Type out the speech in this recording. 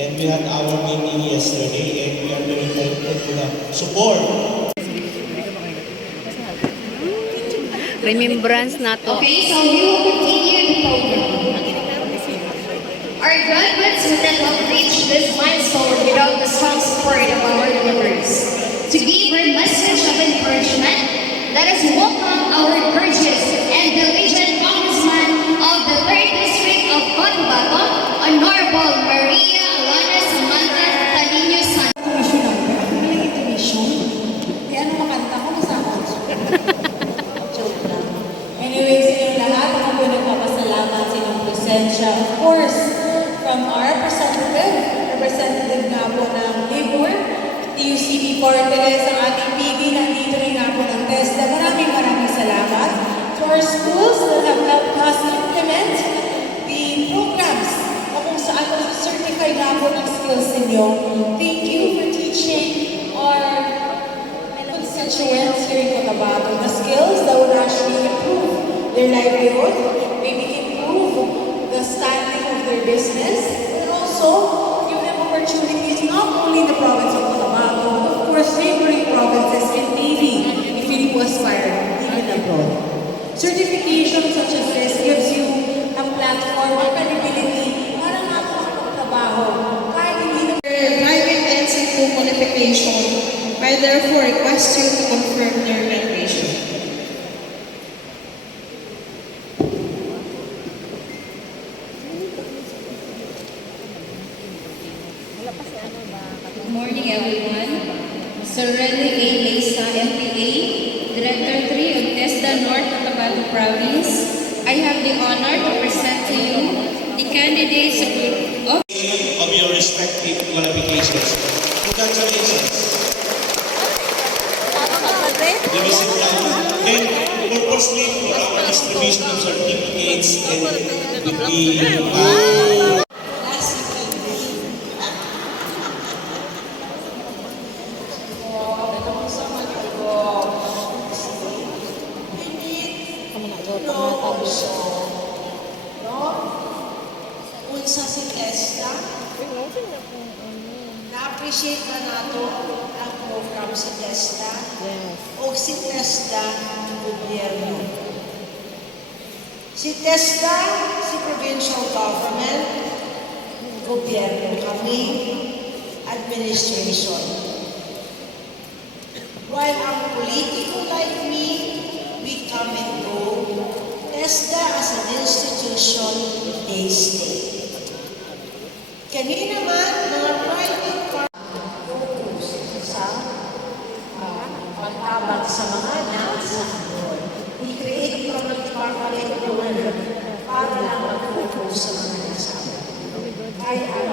And we had our meeting yesterday and we are very thankful for the support remembrance na to. Okay, so we will continue the program. Our graduates would not have reached this milestone without the strong support of our members. To give a message of encouragement, let us welcome our courageous presensya. Of course, from our representative, representative nga po ng Labor, TUCB Porteles, ang ating PB, nandito rin nga po ng TESDA. Maraming maraming salamat to our schools that have helped us implement the programs na kung saan certified nga po ng skills ninyo. Thank you for teaching our constituents here in Cotabato the skills that would actually improve their livelihood, business, and also give them opportunities not only in the province of Cotabato, but of course neighboring provinces and maybe if do aspire, even abroad. Certification such as this gives you a platform, a credibility para nga kahit hindi na driving NC2 qualification, I therefore request you to confirm their graduation. Morning, everyone. Sorelli A. Lesa, MPA, Director 3 of TESDA North Cotabato Province. I have the honor to present to you the candidates of of your respective qualifications. Congratulations. You will sit down. Then, purposely for our distribution of certificates and the uh, unsa si Testa. Na-appreciate na nato ang program si Testa. O si Testa, gobyerno. Si Testa, si provincial government, gobyerno kami, administration. While ang politiko TESDA as an institution, they stay. Kanina naman, mga private focus sa uh, pagtabag sa mga nasa I-create from the Department of para lang mag-focus sa mga nasa I am